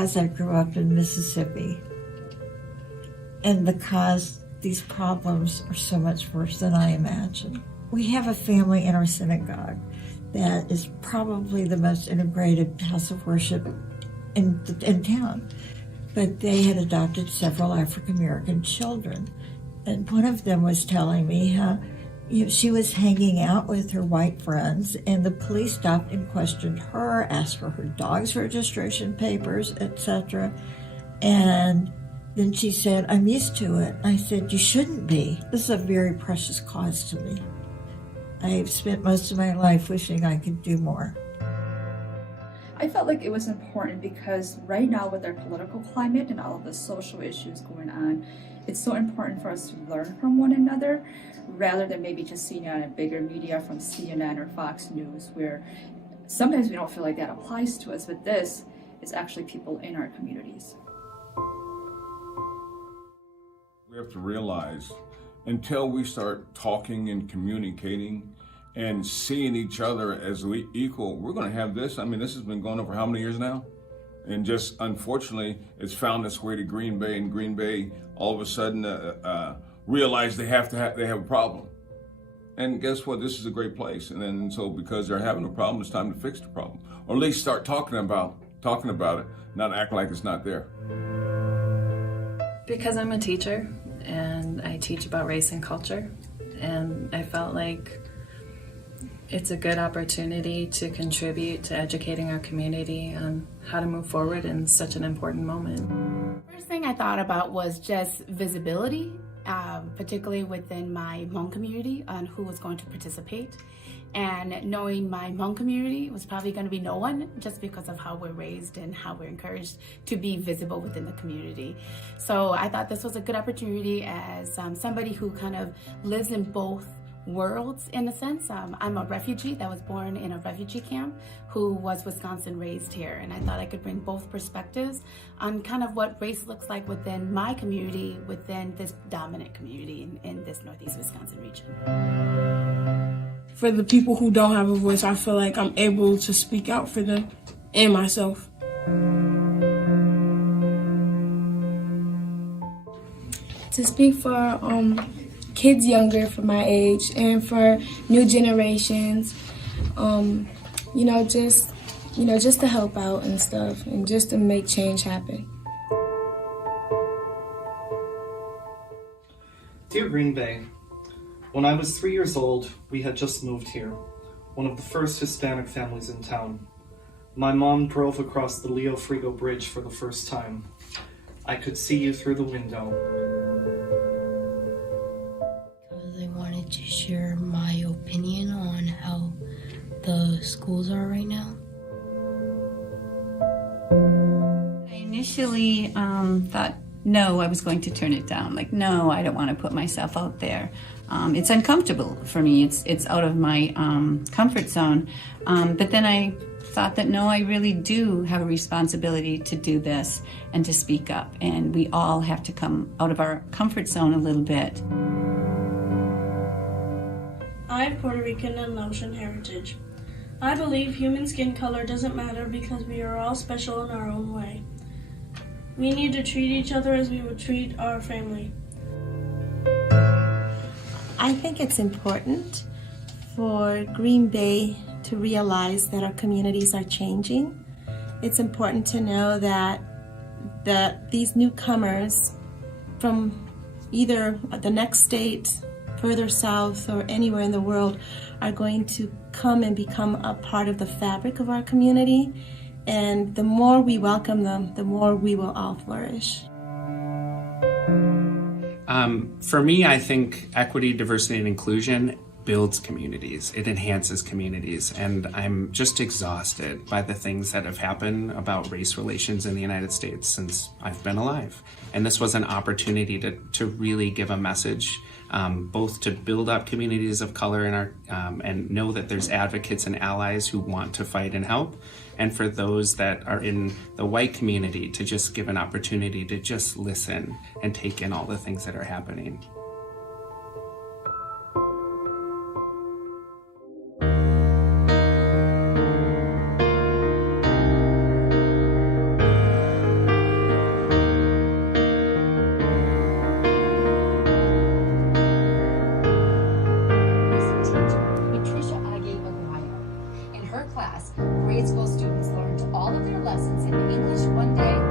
because I grew up in Mississippi and because these problems are so much worse than I imagined. We have a family in our synagogue that is probably the most integrated house of worship in town. But they had adopted several African American children. And one of them was telling me how she was hanging out with her white friends, and the police stopped and questioned her, asked for her dog's registration papers, etc. And then she said, "I'm used to it." I said, "You shouldn't be. This is a very precious cause to me. I've spent most of my life wishing I could do more." I felt like it was important because right now with our political climate and all of the social issues going on, it's so important for us to learn from one another rather than maybe just seeing it on a bigger media from CNN or Fox News, where sometimes we don't feel like that applies to us, but this is actually people in our communities. We have to realize until we start talking and communicating and seeing each other as we equal, we're going to have this. I mean, this has been going on for how many years now? And just unfortunately, it's found its way to Green Bay, and Green Bay all of a sudden realize they have a problem. And guess what? This is a great place. And then so because they're having a problem, it's time to fix the problem, or at least start talking about it, not acting like it's not there. Because I'm a teacher and I teach about race and culture, and I felt like it's a good opportunity to contribute to educating our community on how to move forward in such an important moment. First thing I thought about was just visibility, particularly within my Hmong community on who was going to participate. And knowing my Hmong community was probably going to be no one, just because of how we're raised and how we're encouraged to be visible within the community. So I thought this was a good opportunity as somebody who kind of lives in both worlds in a sense. I'm a refugee that was born in a refugee camp who was Wisconsin raised here, and I thought I could bring both perspectives on kind of what race looks like within my community, within this dominant community in this Northeast Wisconsin region. For the people who don't have a voice, I feel like I'm able to speak out for them and myself. To speak for kids younger for my age and for new generations, just to help out and stuff and just to make change happen. Dear Green Bay, when I was 3 years old, we had just moved here, one of the first Hispanic families in town. My mom drove across the Leo Frigo Bridge for the first time. I could see you through the window. Because I wanted to share my opinion on how the schools are right now. I initially thought, no, I was going to turn it down. Like, no, I don't want to put myself out there. It's uncomfortable for me. It's out of my comfort zone. But then I thought that, no, I really do have a responsibility to do this and to speak up. And we all have to come out of our comfort zone a little bit. I have Puerto Rican and Laotian heritage. I believe human skin color doesn't matter because we are all special in our own way. We need to treat each other as we would treat our family. I think it's important for Green Bay to realize that our communities are changing. It's important to know that these newcomers from either the next state, further south, or anywhere in the world are going to come and become a part of the fabric of our community. And the more we welcome them, the more we will all flourish. For me, I think equity, diversity, and inclusion builds communities. It enhances communities. And I'm just exhausted by the things that have happened about race relations in the United States since I've been alive. And this was an opportunity to really give a message, both to build up communities of color in our, and know that there's advocates and allies who want to fight and help. And for those that are in the white community to just give an opportunity to just listen and take in all the things that are happening. all of their lessons in English one day